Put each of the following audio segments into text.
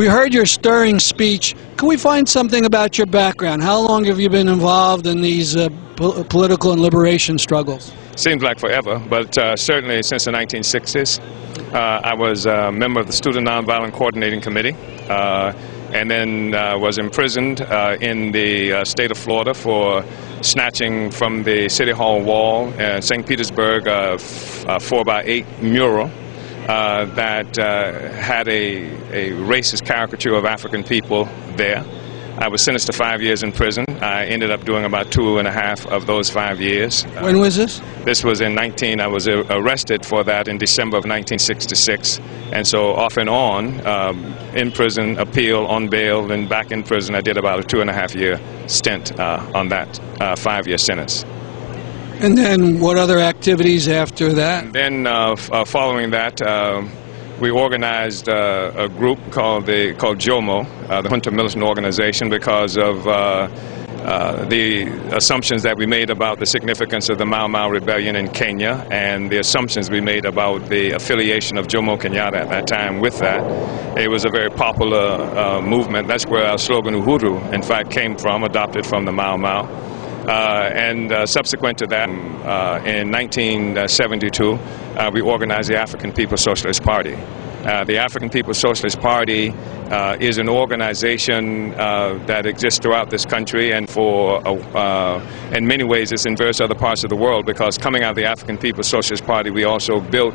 We heard your stirring speech. Can we find something about your background? How long have you been involved in these political and liberation struggles? Seems like forever, but certainly since the 1960s. I was a member of the Student Nonviolent Coordinating Committee, and then was imprisoned in the state of Florida for snatching from the City Hall wall in St. Petersburg a 4x8 mural that had a racist caricature of African people there. I was sentenced to 5 years in prison. I ended up doing about 2.5 of those 5 years. When was this? This was in I was arrested for that in December of 1966. And so off and on, in prison, appeal, on bail, and back in prison, I did about a 2.5-year stint on that 5-year sentence. And then what other activities after that? And then following that, we organized a group called JOMO, the Junta Militant Organization, because of the assumptions that we made about the significance of the Mau Mau Rebellion in Kenya and the assumptions we made about the affiliation of Jomo Kenyatta at that time with that. It was a very popular movement. That's where our slogan Uhuru, in fact, came from, adopted from the Mau Mau. And subsequent to that, in 1972, we organized the African People's Socialist Party. The African People's Socialist Party is an organization that exists throughout this country, and in many ways it's in various other parts of the world, because coming out of the African People's Socialist Party, we also built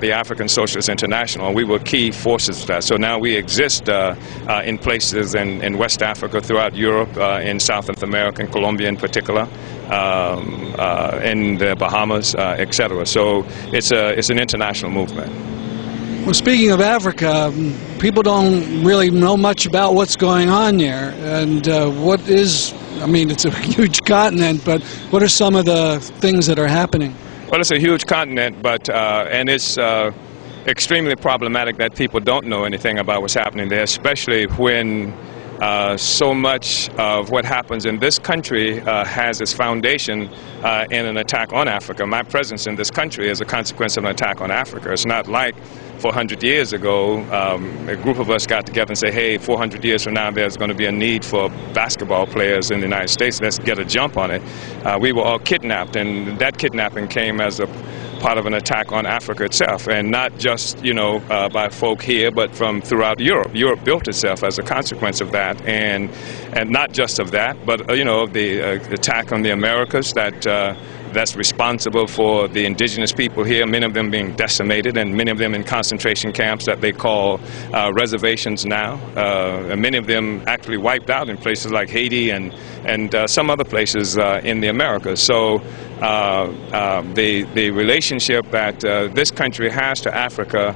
the African Socialist International. We were key forces of that. So now we exist in places in West Africa, throughout Europe, in South America, in Colombia in particular, in the Bahamas, etc. So it's an international movement. Well, speaking of Africa, people don't really know much about what's going on there. And I mean, it's a huge continent, but what are some of the things that are happening? Well, it's a huge continent, but and it's extremely problematic that people don't know anything about what's happening there, especially when so much of what happens in this country has its foundation in an attack on Africa. My presence in this country is a consequence of an attack on Africa. It's not like 400 years ago, a group of us got together and said, hey, 400 years from now, there's going to be a need for basketball players in the United States. Let's get a jump on it. We were all kidnapped, and that kidnapping came as a part of an attack on Africa itself, and not just, by folk here, but from throughout Europe. Europe built itself as a consequence of that, and not just of that, but, the attack on the Americas that's responsible for the indigenous people here, many of them being decimated, and many of them in concentration camps that they call reservations now. Many of them actually wiped out in places like Haiti and some other places in the Americas. So the relationship that this country has to Africa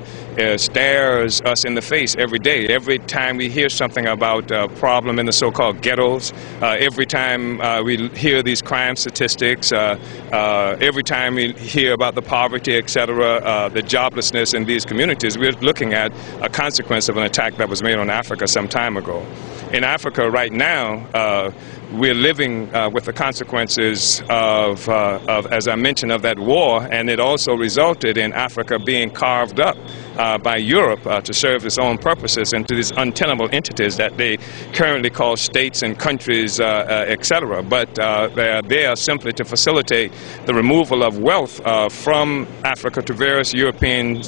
stares us in the face every day. Every time we hear something about a problem in the so-called ghettos, every time we hear these crime statistics, every time we hear about the poverty, etc., the joblessness in these communities, we're looking at a consequence of an attack that was made on Africa some time ago. In Africa right now, we're living with the consequences of, as I mentioned, of that war, and it also resulted in Africa being carved up by Europe to serve its own purposes into these untenable entities that they currently call states and countries, etc. But they're there simply to facilitate the removal of wealth from Africa to various European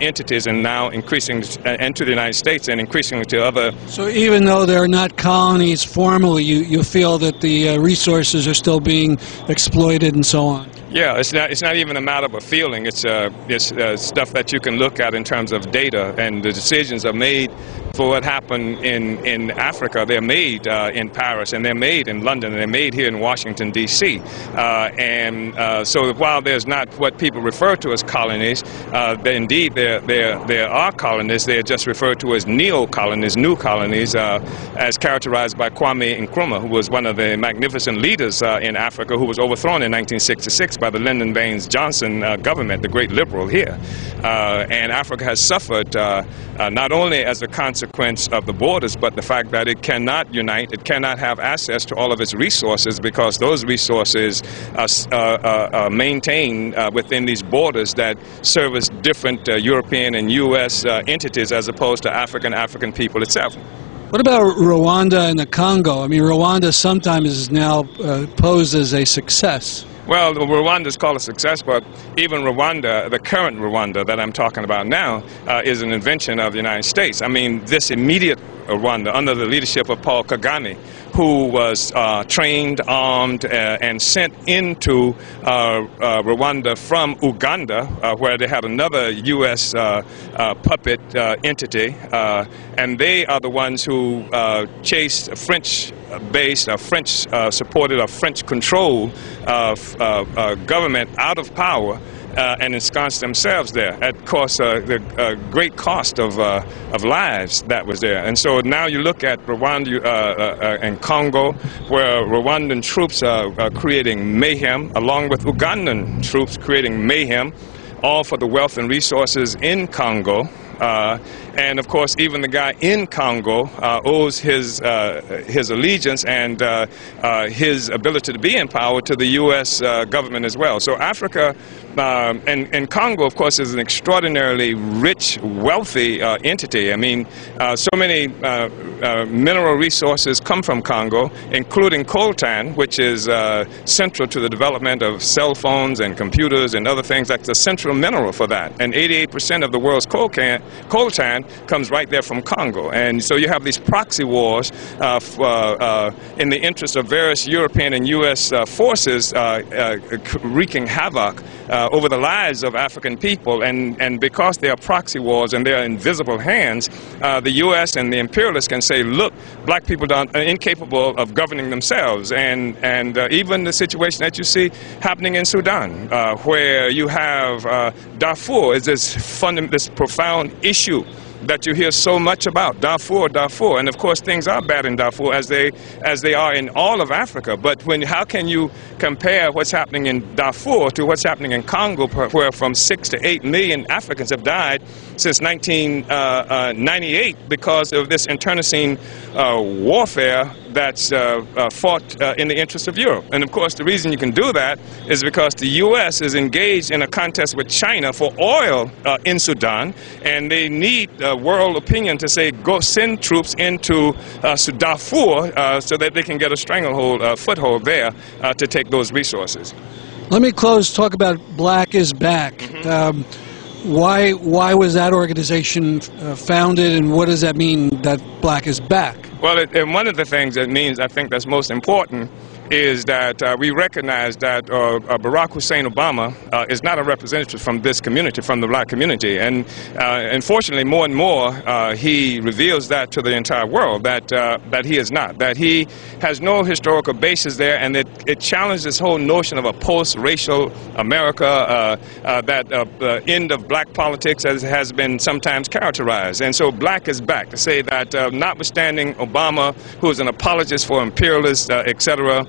entities, and now increasing into the United States and increasingly to other. So even though they're not colonies formally, you feel that the resources are still being exploited and so on? Yeah, it's not even a matter of a feeling. It's stuff that you can look at in terms of data, and the decisions are made for what happened in Africa. They're made in Paris, and they're made in London, and they're made here in Washington, D.C. So while there's not what people refer to as colonies, indeed there are colonies. They're just referred to as neo-colonies, new colonies, as characterized by Kwame Nkrumah, who was one of the magnificent leaders in Africa, who was overthrown in 1966 by the Lyndon Baines Johnson government, the great liberal here. And Africa has suffered not only as a consequence of the borders, but the fact that it cannot unite, it cannot have access to all of its resources because those resources are maintained within these borders that service different European and U.S. entities as opposed to African people itself. What about Rwanda and the Congo? I mean, Rwanda sometimes is now posed as a success. Well, Rwanda is called a success, but even Rwanda, the current Rwanda that I'm talking about now, is an invention of the United States. I mean, this immediate Rwanda, under the leadership of Paul Kagame, who was trained, armed, and sent into Rwanda from Uganda, where they had another U.S. puppet entity, and they are the ones who chased a French-based, French-supported, or French-controlled government out of power and ensconced themselves there at cost, the great cost of lives that was there. And so now you look at Rwanda and Congo, where Rwandan troops are creating mayhem, along with Ugandan troops creating mayhem, all for the wealth and resources in Congo. And of course, even the guy in Congo owes his allegiance and his ability to be in power to the U.S. government as well. So Africa and Congo, of course, is an extraordinarily rich, wealthy entity. I mean, so many mineral resources come from Congo, including coltan, which is central to the development of cell phones and computers and other things. That's a central mineral for that. And 88% of the world's coltan comes right there from Congo. And so you have these proxy wars in the interest of various European and U.S. forces wreaking havoc over the lives of African people. And because they are proxy wars and they are invisible hands, the U.S. and the imperialists can say, look, black people are incapable of governing themselves. And even the situation that you see happening in Sudan, where you have Darfur is this profound issue that you hear so much about, Darfur. And of course things are bad in Darfur as they are in all of Africa. But how can you compare what's happening in Darfur to what's happening in Congo, where from 6 to 8 million Africans have died since 1998 because of this internecine warfare that's fought in the interest of Europe. And of course the reason you can do that is because the U.S. is engaged in a contest with China for oil in Sudan, and they need world opinion to say, go send troops into Darfur so that they can get a stranglehold, foothold there to take those resources. Let me talk about Black is Back. Mm-hmm. Why was that organization founded, and what does that mean that Black is back? Well, and one of the things it means, I think that's most important, is that we recognize that Barack Hussein Obama is not a representative from this community, from the black community. And unfortunately, more and more, he reveals that to the entire world, that he is not, that he has no historical basis there, and it challenges this whole notion of a post-racial America, that end of black politics as has been sometimes characterized. And so Black is Back, to say that notwithstanding Obama, who is an apologist for imperialists, etc.,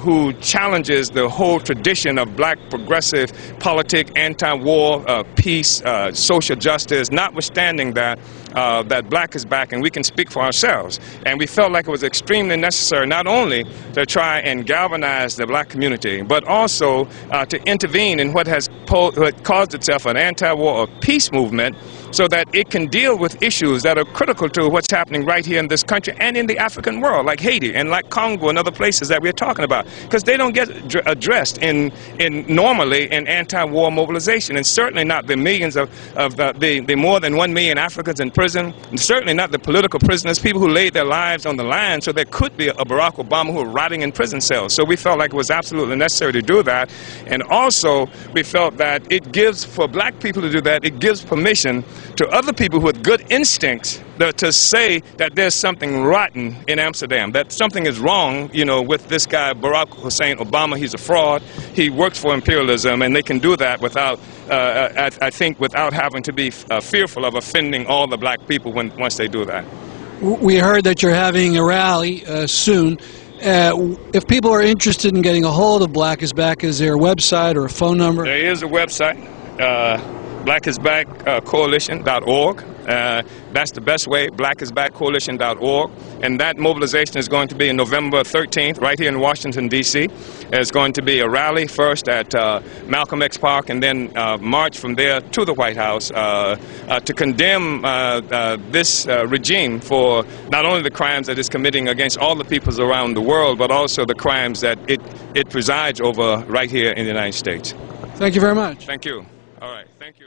who challenges the whole tradition of black progressive politic, anti-war, peace, social justice, notwithstanding that, that Black is back and we can speak for ourselves. And we felt like it was extremely necessary not only to try and galvanize the black community, but also to intervene in what has caused itself an anti-war or peace movement, so that it can deal with issues that are critical to what's happening right here in this country and in the African world, like Haiti and like Congo and other places that we're talking about, because they don't get addressed normally in anti-war mobilization, and certainly not the millions of the more than 1 million Africans in prison, and certainly not the political prisoners, people who laid their lives on the line so there could be a Barack Obama who are rotting in prison cells. So we felt like it was absolutely necessary to do that, and also we felt that it gives, for black people to do that, it gives permission to other people with good instincts to say that there's something rotten in Amsterdam, that something is wrong, you know, with this guy Barack Hussein Obama. He's a fraud. He works for imperialism, and they can do that without, I think, without having to be fearful of offending all the black people once they do that. We heard that you're having a rally soon, If people are interested in getting a hold of Black is Back, is there a website or a phone number? There is a website, blackisbackcoalition.org. That's the best way, blackisbackcoalition.org. And that mobilization is going to be on November 13th, right here in Washington, D.C. There's going to be a rally first at Malcolm X Park and then march from there to the White House to condemn this regime for not only the crimes that it's committing against all the peoples around the world, but also the crimes that it presides over right here in the United States. Thank you very much. Thank you. All right. Thank you.